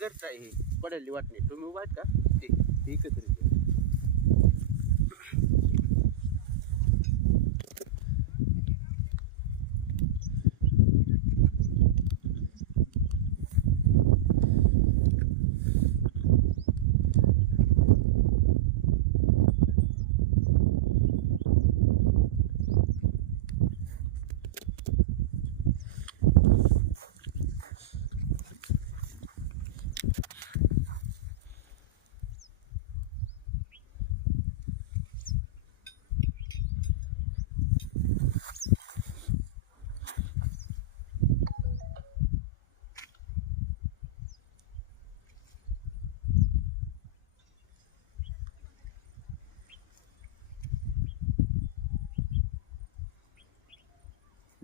घरचं आहे हे पडायली वाटणे. तुम्ही उभा आहेत का? ते एकत्र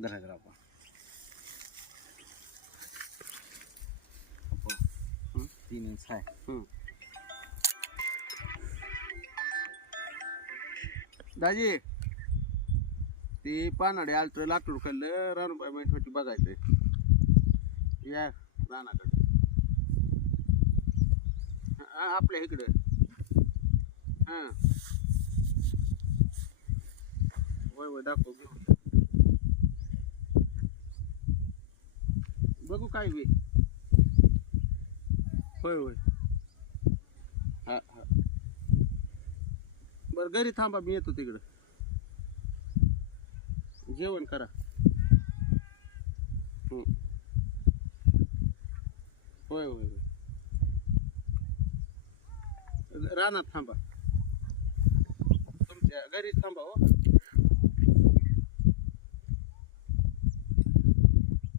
धरा आपण 3 इंच आहे. दाजी ते पानाडे अल्ट्रा लाकूड खाल्लं रानूबाई मेंढपाची बघायचंय. या रानाकडे आपल्या इकडं. हां होय दाखव घेऊन बघू काय बी. होय होय हां हां बरं घरी थांबा मी येतो तिकडं. जेवण करा. होय होय होय रानात थांबा. तुमच्या घरी थांबा. हो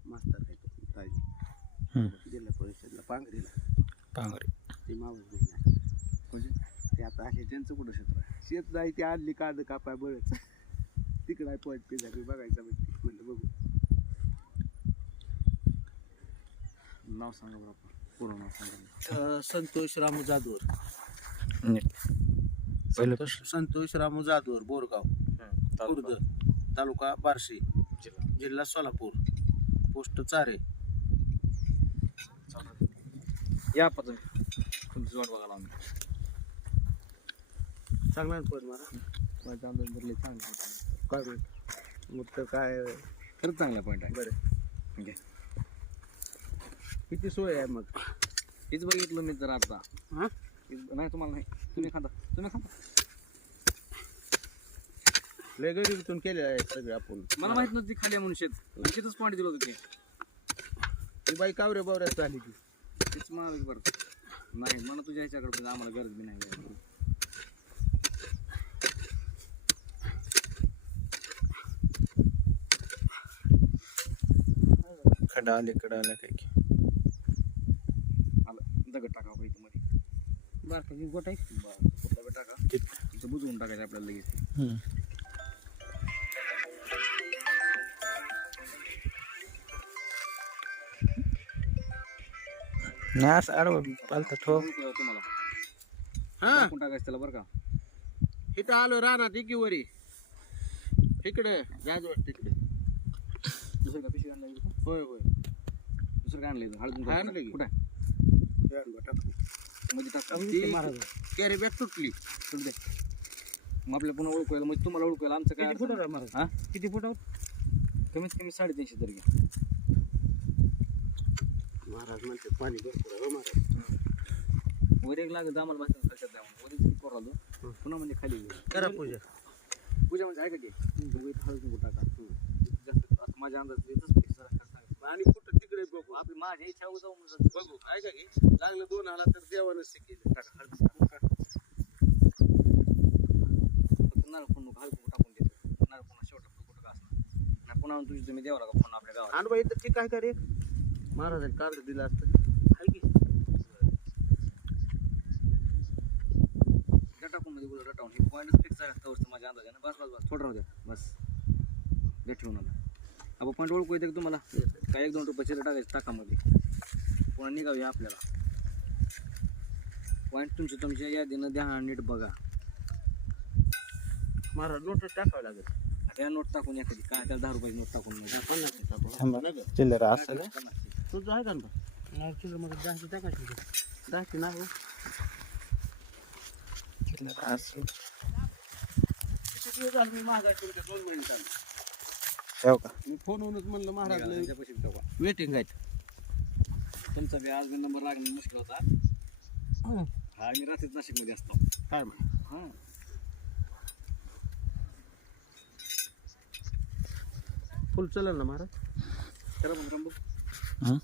मास्तर आहे तो ताजी जिल्हा परिषदला पांगरी ते मावस बहीण म्हणजे ते आता आहे त्यांचं कुठं क्षेत्र आहे. शेत जाय ती आणली कांद कापाय बळच तिकडं आहे पॉईंट ते झाली बघायचं म्हणलं बघू. नाव सांगा बरं आपण. पूर्ण नाव सांगा. संतोष रामू जाधवर. संतोष रामू जाधवर बोरगाव खुर्द तालुका बार्शी जिल्हा सोलापूर पोस्ट चारे. या पण तुमची वाट बघायला आम्ही. चांगला पॉईंट मारा. माझ्या अंदाज भरले चांगलं काय मग तर काय खरंच चांगला पॉईंट आहे. बरं घ्या किती सोय आहे मग. हेच बघितलं मी जर आता. हां नाही तुम्हाला नाही. तुम्ही खाता लय गरिबीतून केले आहे सगळे आपण. मला माहित नव्हती खाली म्हणून शेतच पॉईंट दिलं होतं ते. ती बाई कावऱ्या बावऱ्यात झाली ती. तेच मला बरं नाही मला तुझ्या ह्याच्याकडे आम्हाला गरज बी नाही. खडा आले काय की दगड टाका इथं मध्ये. बरं गोट आहे. दगड टाका तिथं बुजवून टाकायचं आपल्याला लगेच. नाही असं अडवं पालतं ठेव तुम्हाला हां टाकायचं त्याला बरं का. इथं आलो रानात एकीवरी इकडे जाजवळ तिकडे. दुसरं का पिशवी आणलं. होय होय दुसरं काय आणलं हळद आणलं की कुठे मध्ये टाका. कॅरी बॅग तुटली. सुट दे मग आपल्या पुन्हा ओळखूया म्हणजे तुम्हाला ओळखूया आमचं काय. किती फुटावर महाराज. हां किती फुटावर कमीत कमी 350 तरी घ्या. महाराज म्हणते पाणी भरपूर आहे हो महाराज. वर एक लागत आम्हाला भाषण कशात द्या वर एक पोर आलो पुन्हा म्हणजे खाली येऊ. करा पूजा. पूजा म्हणजे आहे का ते हळद कुठं टाका जास्त आता माझ्या अंदाज येतच सांगितलं. आणि कुठं तिकडे बघू आपली माझ्या इच्छा जाऊ बघू आहे का की लागलं 2 आला तर देवानच केलं. टाका हळद नारळ पण हळद टाकून देतो. नारळ पुन्हा शेवटा कुठं का असणार नाही पुन्हा तुझी तुम्ही द्यावं का पुन्हा आपल्या गावात. आणि बाई तर ठीक आहे का रे महाराजांनी कार्ड दिलं असतं आहे की टाकून मध्ये बोला टाकून हे पॉईंटच फिक्स आहे तर माझ्या अंदाजाने बस बस बस थोडं राहू द्या बस द्या ठेवून आला. आपण पॉईंट ओळखू येते का तुम्हाला काय 1-2 रुपये चिल्लर टाकायचं टाकामध्ये पुन्हा निघावूया आपल्याला. पॉईंट तुमच्या यादीनं द्या नीट बघा. महाराज नोट टाकावं लागेल. आता या नोट टाकून या कधी काय त्याला 10 रुपयाची नोट टाकून 50 चिल्लर असेल तुझं आहे का ना चिल्लर मग 10 टाकायची 10 नाही चिल्लर असेल किती दिवस झाले मी महागाई तुमच्या 2 महिने चालू. ठेव का मी फोनवरूनच म्हणलं महाराज पैसे टाका. वेटिंग आहेत. तुमचा बी आज नंबर लागणं मुश्किल होता. हा मी रात्रीच नाशिकमध्ये असतो. काय म्हण हां फुल चलेल ना महाराज. खरं म्हणतो हं?